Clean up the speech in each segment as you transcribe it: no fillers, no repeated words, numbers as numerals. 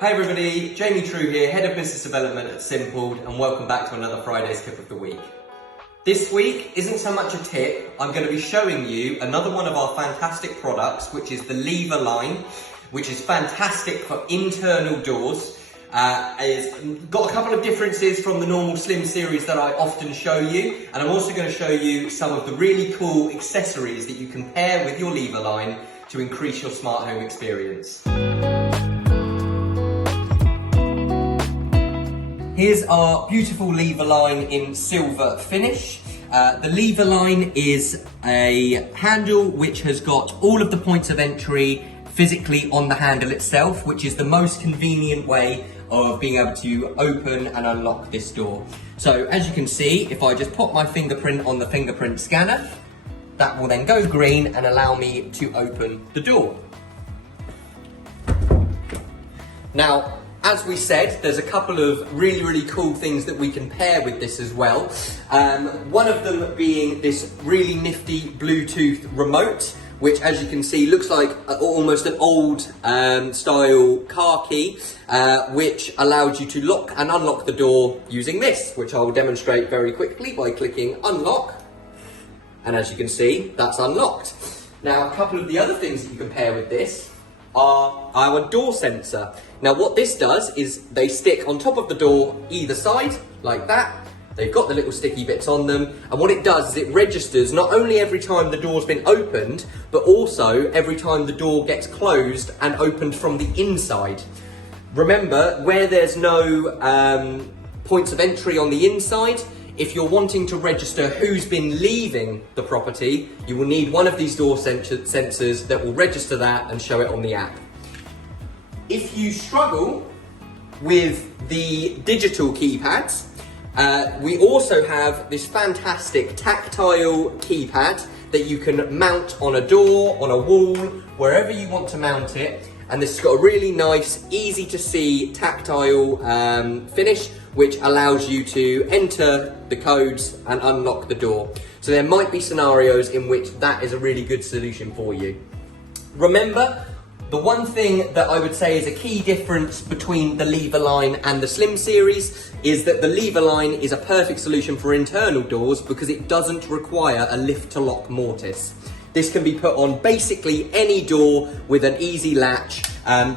Hi everybody, Jamie True here, Head of Business Development at Simpled, and welcome back to another Friday's Tip of the Week. This week isn't so much a tip, I'm going to be showing you another one of our fantastic products, which is the Leverline, which is fantastic for internal doors. It's got a couple of differences from the normal Slim series that I often show you, and I'm also going to show you some of the really cool accessories that you can pair with your Leverline to increase your smart home experience. Here's our beautiful Leverline in silver finish. The Leverline is a handle which has got all of the points of entry physically on the handle itself, which is the most convenient way of being able to open and unlock this door. So as you can see, if I just put my fingerprint on the fingerprint scanner, that will then go green and allow me to open the door. Now, as we said, there's a couple of really cool things that we can pair with this as well. One of them being this really nifty Bluetooth remote, which as you can see looks like almost an old style car key, which allows you to lock and unlock the door using this, which I will demonstrate very quickly by clicking unlock. And as you can see, that's unlocked. Now, a couple of the other things that you can pair with this are our door sensor. Now what this does is they stick on top of the door either side, like that. They've got the little sticky bits on them, and what it does is it registers not only every time the door's been opened, but also every time the door gets closed and opened from the inside. Remember, where there's no points of entry on the inside, if you're wanting to register who's been leaving the property, you will need one of these door sensors that will register that and show it on the app. If you struggle with the digital keypads, we also have this fantastic tactile keypad that you can mount on a door, on a wall, wherever you want to mount it. And this has got a really nice, easy to see tactile finish, which allows you to enter the codes and unlock the door. So there might be scenarios in which that is a really good solution for you. Remember, the one thing that I would say is a key difference between the Leverline and the Slim series is that the Leverline is a perfect solution for internal doors because it doesn't require a lift to lock mortise. This can be put on basically any door with an easy latch,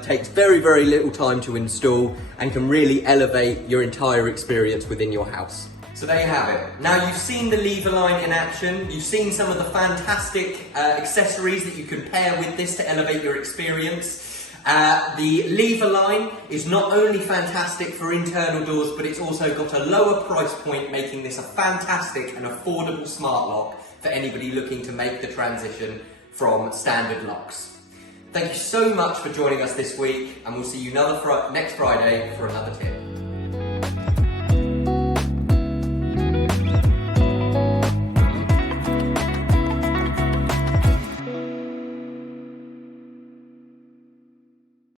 takes very little time to install, and can really elevate your entire experience within your house. So there you have it. Now you've seen the Leverline in action, you've seen some of the fantastic accessories that you can pair with this to elevate your experience. The Leverline is not only fantastic for internal doors, but it's also got a lower price point, making this a fantastic and affordable smart lock for anybody looking to make the transition from standard locks. Thank you so much for joining us this week, and we'll see you next Friday for another tip.